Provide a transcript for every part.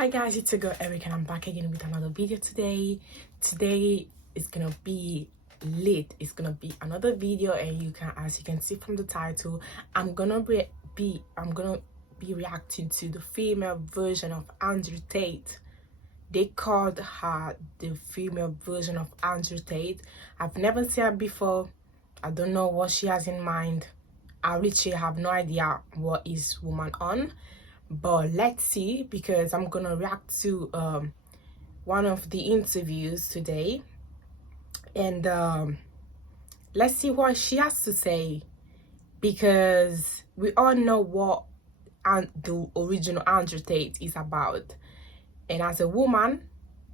Hi guys, it's your girl Eric and I'm back again with another video today. Today is gonna be lit. It's gonna be another video, and as you can see from the title, I'm gonna be reacting to the female version of Andrew Tate. They called her the female version of Andrew Tate. I've never seen her before. I don't know what she has in mind. I literally have no idea what is woman on. But let's see, because I'm gonna react to one of the interviews today, and let's see what she has to say, because we all know what the original Andrew Tate is about. And as a woman,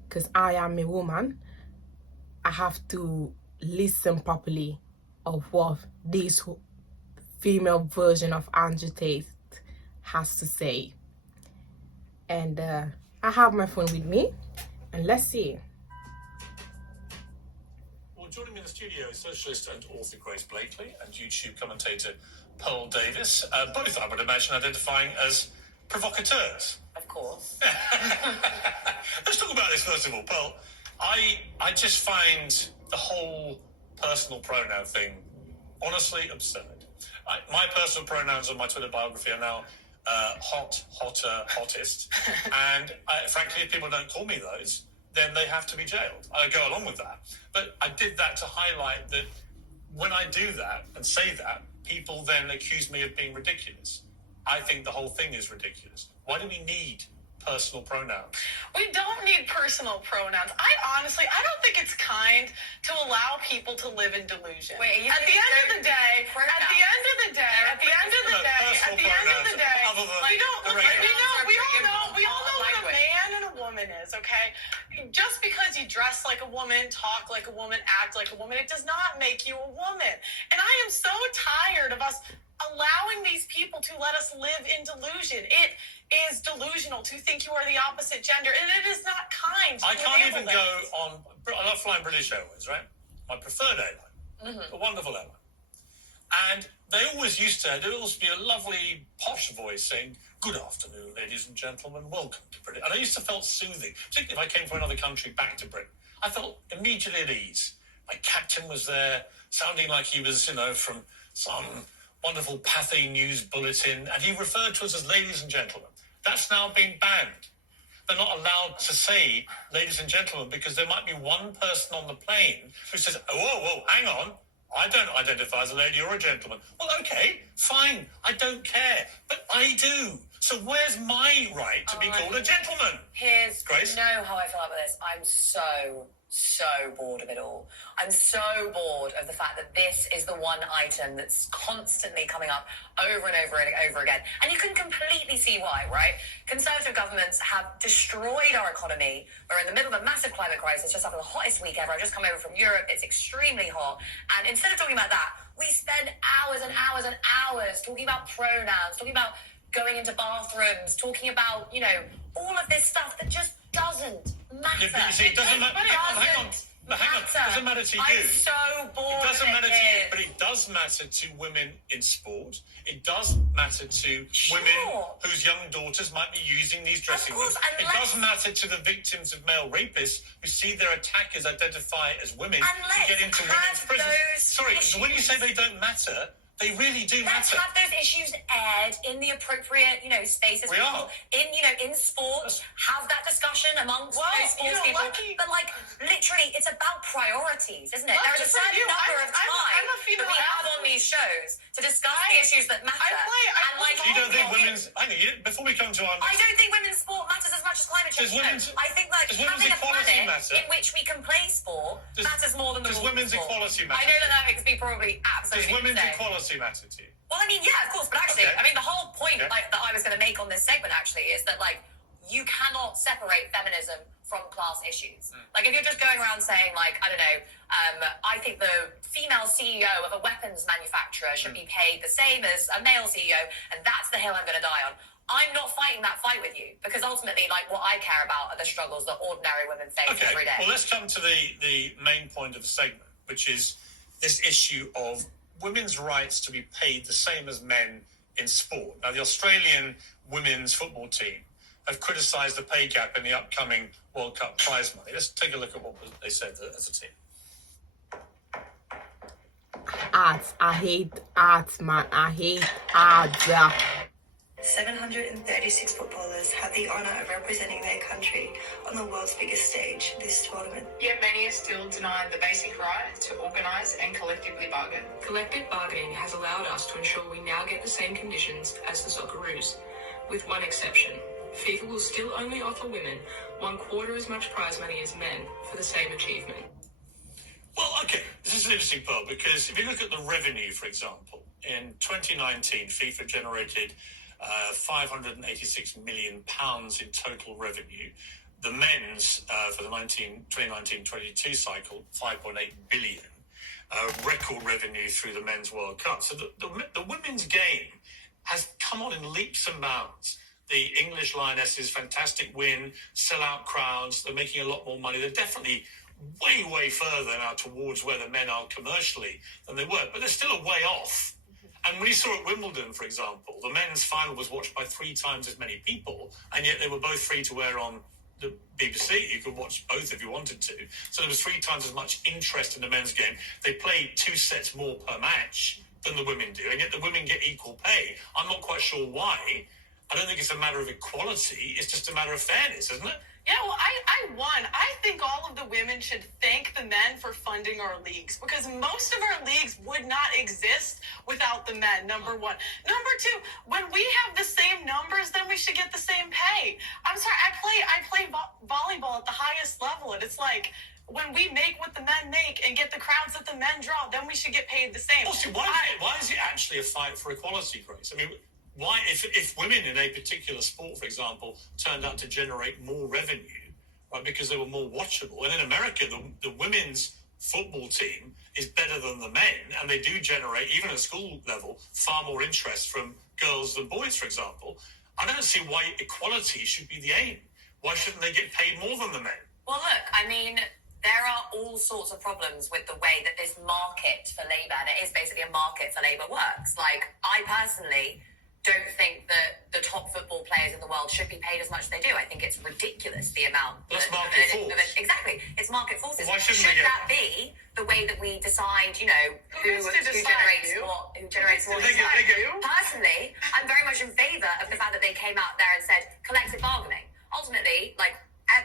because I am a woman, I have to listen properly of what this female version of Andrew Tate has to say. And I have my phone with me, and let's see. Well, joining me in the studio is socialist and author Grace Blakely and YouTube commentator Pearl Davis, both, I would imagine, identifying as provocateurs. Of course. Let's talk about this first of all. Pearl, I just find the whole personal pronoun thing honestly absurd. My personal pronouns on my Twitter biography are now hot, hotter, hottest. And frankly, if people don't call me those, then they have to be jailed. I go along with that. But I did that to highlight that when I do that and say that, people then accuse me of being ridiculous. I think the whole thing is ridiculous. Why do we need personal pronouns? We don't need personal pronouns. I don't think it's kind to allow people to live in delusion. Wait, at the end of the day, we all know what a man and a woman is, okay? Just because you dress like a woman, talk like a woman, act like a woman, it does not make you a woman. And I am so tired of us allowing these people to let us live in delusion. It is delusional to think you are the opposite gender, and it is not kind. I can't even go on. I love flying British Airways, right? My preferred airline, a wonderful airline. And there always used to be a lovely posh voice saying, "Good afternoon, ladies and gentlemen, welcome to Britain." And I used to feel soothing, particularly if I came from another country back to Britain. I felt immediately at ease. My captain was there, sounding like he was, from some wonderful Pathé News bulletin, and he referred to us as ladies and gentlemen. That's now been banned. They're not allowed to say ladies and gentlemen because there might be one person on the plane who says, "Oh, whoa, hang on. I don't identify as a lady or a gentleman." Well, okay, fine. I don't care. But I do. So where's my right to be called a gentleman? Here's Grace? You know how I feel about this. I'm so bored of it all. I'm so bored of the fact that this is the one item that's constantly coming up over and over and over again. And you can completely see why, right? Conservative governments have destroyed our economy. We're in the middle of a massive climate crisis, just after the hottest week ever. I've just come over from Europe. It's extremely hot. And instead of talking about that, we spend hours and hours and hours talking about pronouns, talking about going into bathrooms, talking about, all of this stuff that just doesn't matter. Yeah, but you see, it doesn't matter. Hang on. It doesn't matter to you. I'm so bored. It doesn't matter to you, but it does matter to women in sport. It does matter to women whose young daughters might be using these dressing rooms. It does matter to the victims of male rapists who see their attackers identify as women to get into women's prisons. Sorry, so when you say they don't matter, they really do Let's matter. have those issues aired in the appropriate, spaces. We are. In sport, have that discussion amongst sports people. But literally, it's about priorities, isn't it? There is a certain number of time that we have on these shows to discuss the issues that matter. You don't think women's... Hang on, before we come to our... I don't think women's sport matters as much as climate change. I think having a planet in which we can play sport matters more than the rules of women's sport. equality matter? I know that makes me probably absolutely Does women's insane. equality matter to you? Well, yeah, of course, but actually, Okay. the whole point that I was going to make on this segment actually is that you cannot separate feminism from class issues. If you're just going around saying I think the female CEO of a weapons manufacturer should be paid the same as a male CEO, and that's the hill I'm going to die on. I'm not fighting that fight with you, because ultimately, what I care about are the struggles that ordinary women face every day. Well, let's come to the main point of the segment, which is this issue of women's rights to be paid the same as men in sport. Now, the Australian women's football team have criticised the pay gap in the upcoming World Cup prize money. Let's take a look at what they said as a team. Ads. I hate ads, man. I hate ads. 736 footballers have the honour of representing their country on the world's biggest stage, this tournament. Yet many are still denied the basic right to organise and collectively bargain. Collective bargaining has allowed us to ensure we now get the same conditions as the Socceroos, with one exception. FIFA will still only offer women 1/4 as much prize money as men for the same achievement. Well, okay, this is an interesting part because if you look at the revenue, for example, in 2019, FIFA generated £586 million in total revenue. The men's, for the 2019-22 cycle, 5.8 billion. Record revenue through the Men's World Cup. So the women's game has come on in leaps and bounds. The English Lionesses, fantastic win, sell-out crowds, they're making a lot more money. They're definitely way further now towards where the men are commercially than they were, but they're still a way off. And we saw at Wimbledon, for example, the men's final was watched by 3 times as many people, and yet they were both free to air on the BBC. You could watch both if you wanted to. So there was 3 times as much interest in the men's game. They played 2 sets more per match than the women do, and yet the women get equal pay. I'm not quite sure why. I don't think it's a matter of equality. It's just a matter of fairness, isn't it? Yeah, well, I won. I think all of the women should thank the men for funding our leagues because most of our leagues would not exist without the men, number one. Number two, when we have the same numbers, then we should get the same pay. I'm sorry, I play volleyball at the highest level, and it's like, when we make what the men make and get the crowds that the men draw, then we should get paid the same. Well, see, why is it actually a fight for equality, Grace? I mean, why, if women in a particular sport, for example, turned out to generate more revenue, right, because they were more watchable, and in America, the women's football team is better than the men, and they do generate, even at school level, far more interest from girls than boys, for example. I don't see why equality should be the aim. Why shouldn't they get paid more than the men? Well, look, I mean, there are all sorts of problems with the way that this market for labour, and it is basically a market for labour, works. Like, I personally don't think that the top football players in the world should be paid as much as they do. I think it's ridiculous, the amount. That's market force. Exactly. It's market forces. Why shouldn't should that be the way that we decide, you know, who generates what? Personally, I'm very much in favour of the fact that they came out there and said collective bargaining. Ultimately, like,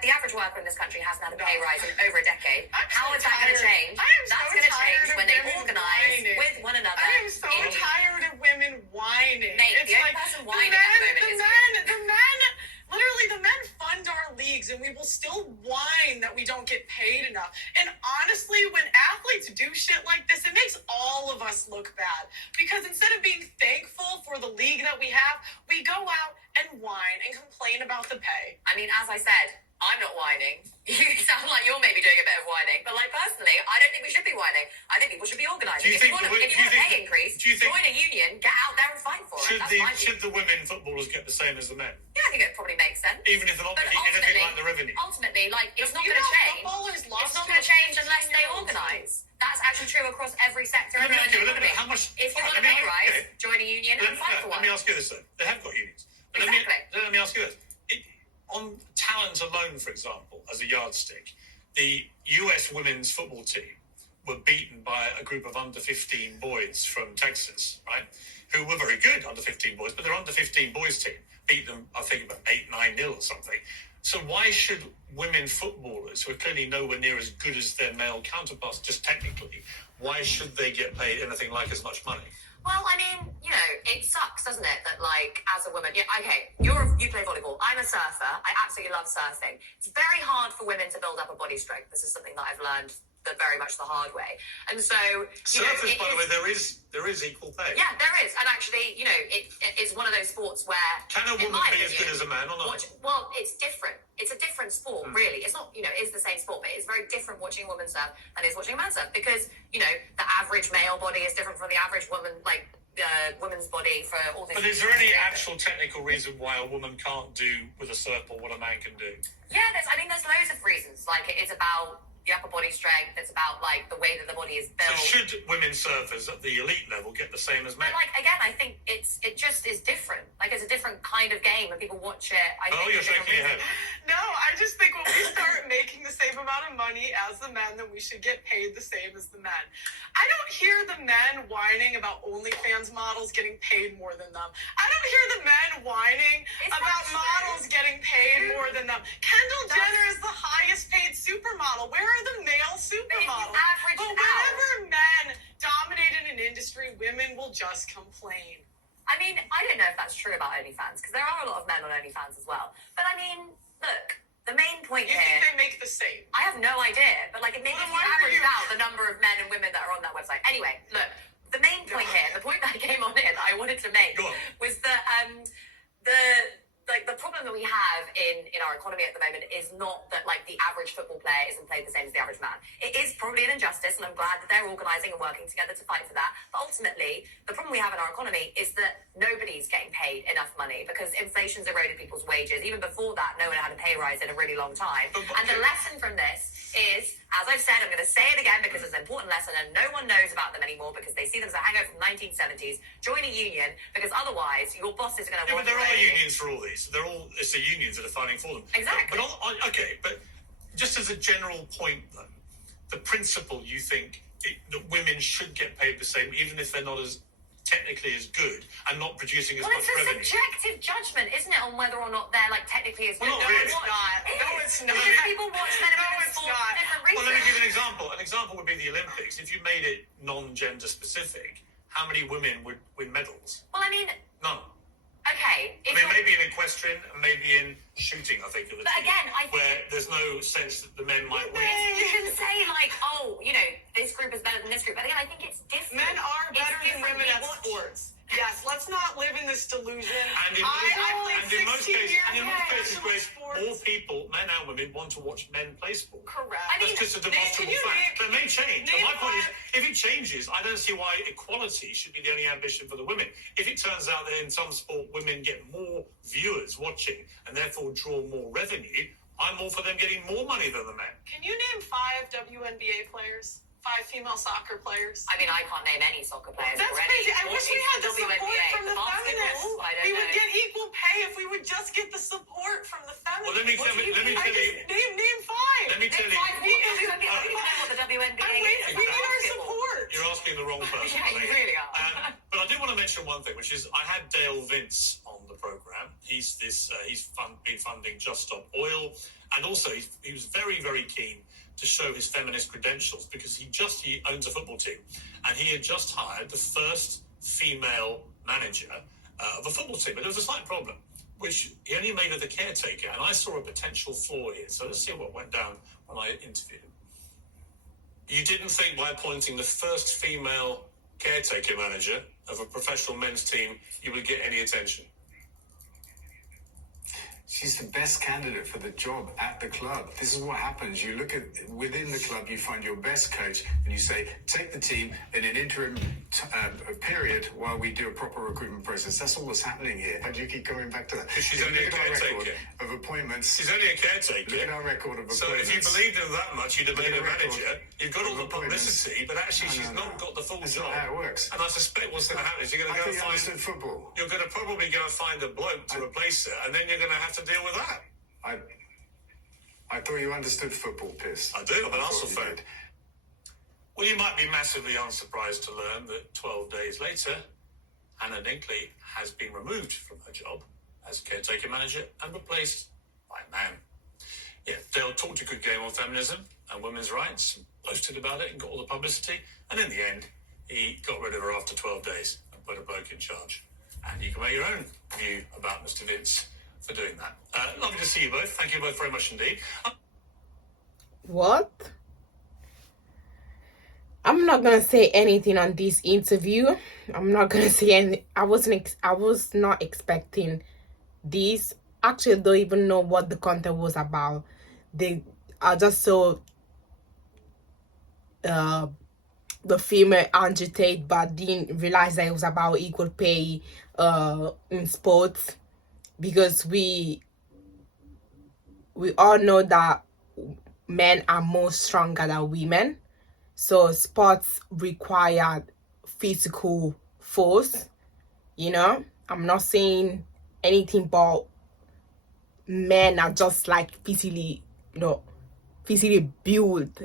the average worker in this country hasn't had a pay rise in over a decade. How is that going to change? That's going to change when they organise with one another. I am so tired of women whining. Mate, the only person whining at the moment is the men. Literally, the men fund our leagues, and we will still whine that we don't get paid enough. And honestly, when athletes do shit like this, it makes all of us look bad. Because instead of being thankful for the league that we have, we go out and whine and complain about the pay. I mean, as I said, I'm not whining. You sound like you're maybe doing a bit of whining. But, like, personally, I don't think we should be whining. I think people should be organising. If you want a pay increase, join a union, get out there and fight for it. Should the women footballers get the same as the men? Yeah, I think it probably makes sense. Even if they're not making anything like the revenue? Ultimately, like, it's not going to change. It's not going to change unless they organise. That's actually true across every sector of the economy. If you want a pay rise, join a union and fight for one. Let me ask you this, though. They have got unions. Exactly. Let me ask you this. On talent alone, for example, as a yardstick, the US women's football team were beaten by a group of under-15 boys from Texas, right, who were very good under-15 boys, but their under-15 boys team beat them, I think, about 8-9-0 or something. So why should women footballers, who are clearly nowhere near as good as their male counterparts, just technically, why should they get paid anything like as much money? Well, I mean, you know, it sucks, doesn't it, that, like, as a woman, yeah, okay, you play volleyball, I'm a surfer, I absolutely love surfing. It's very hard for women to build up a body strength. This is something that I've learned very much the hard way. And so, surfers, by the way, there is equal pay. Yeah, there is. And actually, you know, it's one of those sports where... Can a woman be as good as a man or not? Well, it's different. It's a different sport, really. It's not, you know, it's the same sport, but it's very different watching a woman surf than it is watching a man surf. Because, you know, the average male body is different from the average woman, like, woman's body for all this. But is there any actual technical reason why a woman can't do with a surfboard what a man can do? Yeah, there's loads of reasons. Like, it is about the upper body strength. It's about like the way that the body is So built. should women surfers at the elite level get the same as men? But like again, I think it just is different. Like it's a different kind of game when people watch it. You're shaking your head. No, I just think when we start making the same amount of money as the men, then we should get paid the same as the men. I don't hear the men whining about OnlyFans models getting paid more than them. I don't hear the men whining about models getting paid more than them. Kendall Jenner is the highest paid supermodel. Where are the male supermodels? But whenever men dominate in an industry, women will just complain. I mean, I don't know if that's true about OnlyFans, because there are a lot of men on OnlyFans as well. But I mean, look, the main point You here... think they make the same? I have no idea, but like it makes Well, you then why were average you- out the number of men and women that are on that website. Anyway, look, the main point here, the point that I came on here that I wanted to make Go on. was that the problem that we have in our economy at the moment is not that like the average football player isn't paid the same as the average man. It is probably an injustice, and I'm glad that they're organising and working together to fight for that. But ultimately, the problem we have in our economy is that nobody's getting paid enough money because inflation's eroded people's wages. Even before that, no one had a pay rise in a really long time. And the lesson from this is, as I've said, I'm going to say it again because it's an important lesson and no one knows about them anymore because they see them as a hangover from 1970s. Join a union because otherwise your bosses are going to Yeah, but there are unions for all these. It's the unions that are fighting for them. Exactly. But just as a general point, though, the principle you think that women should get paid the same, even if they're not as technically as good and not producing as Well, much it's a revenue. subjective judgment, isn't it, on whether or not they're like technically as good? Well, not No, really. it's not. No, it's not. Because people watch men and No, women's it's sport not. for different reasons. Well, let me give you an example. An example would be the Olympics. If you made it non-gender specific, how many women would win medals? Well, I mean, None. okay. I mean, maybe in equestrian and maybe in shooting, I think. But again, I think... where there's no sense that the men might win. You can say, like, oh, you know, this group is better than this group. But again, I think it's different. Men are It's better than different. women You at watch- sports. Yes, let's not live in this delusion. And in most cases, Grace, more people, men and women, want to watch men play sport. Correct. That's just a demonstrable fact. That may change. And my point is, if it changes, I don't see why equality should be the only ambition for the women. If it turns out that in some sport women get more viewers watching and therefore draw more revenue, I'm all for them getting more money than the men. Can you name 5 WNBA players? 5 female soccer players? I mean, I can't name any soccer players. That's or crazy. any I wish we sports had in the support WNBA. from the basketball, feminists. I don't We know. would get equal pay if we would just get the support from the feminists. Well, let me tell you. Name 5. Let me tell you. I don't even know what the WNBA We is. need our support. You're asking the wrong person. Yeah, you I think. really are. But I do want to mention one thing, which is I had Dale Vince on the program. He's been funding Just Stop Oil, and also he was very, very keen to show his feminist credentials because he owns a football team, and he had just hired the first female manager of a football team. But there was a slight problem, which he only made her the caretaker, and I saw a potential flaw here. So let's see what went down when I interviewed him. You didn't think by appointing the first female caretaker manager of a professional men's team you would get any attention? She's the best candidate for the job at the club. This is what happens. You look at within the club, you find your best coach, and you say, take the team in an interim period while we do a proper recruitment process. That's all that's happening here. Why do you keep going back to that? Because she's If you only look a at our record caretaker. of appointments. She's only a caretaker. Look at our record of appointments. So if you believed in her that much, you'd have made her Look at our manager. record You've got all the of appointments. publicity, but actually she's No. not got the full That's job. not how it works. And I suspect what's going to happen is you're going I to go think you find. understood football. You're going to probably go and find a bloke to replace her, and then you're going to have to deal with that. I thought you understood football, Piss. I do. I'm an thought Arsenal you fan. did. Well, you might be massively unsurprised to learn that 12 days later, Hannah Dinkley has been removed from her job as caretaker manager and replaced by a man. Yeah, Dale talked a good game on feminism and women's rights, and posted about it and got all the publicity, and in the end, he got rid of her after 12 days and put a bloke in charge. And you can make your own view about Mr. Vince for doing that. Lovely to see you both. Thank you both very much indeed. What? I'm not gonna say anything on this interview. I'm not gonna say anything. I was not expecting this. Actually, I don't even know what the content was about. I just saw the female Andrew Tate, but didn't realize that it was about equal pay in sports, because we all know that men are more stronger than women. So sports require physical force, you know. I'm not saying anything, but men are just like physically, physically built,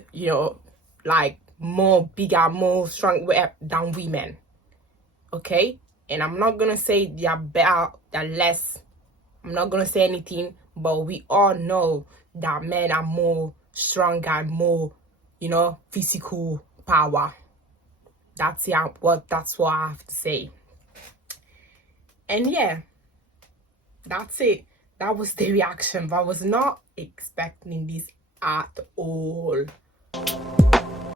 like more bigger, more strong than women. Okay? And I'm not gonna say they are better, they're less. I'm not gonna say anything, but we all know that men are more stronger and more, physical power. That's what I have to say. And yeah, that's it. That was the reaction, but I was not expecting this at all.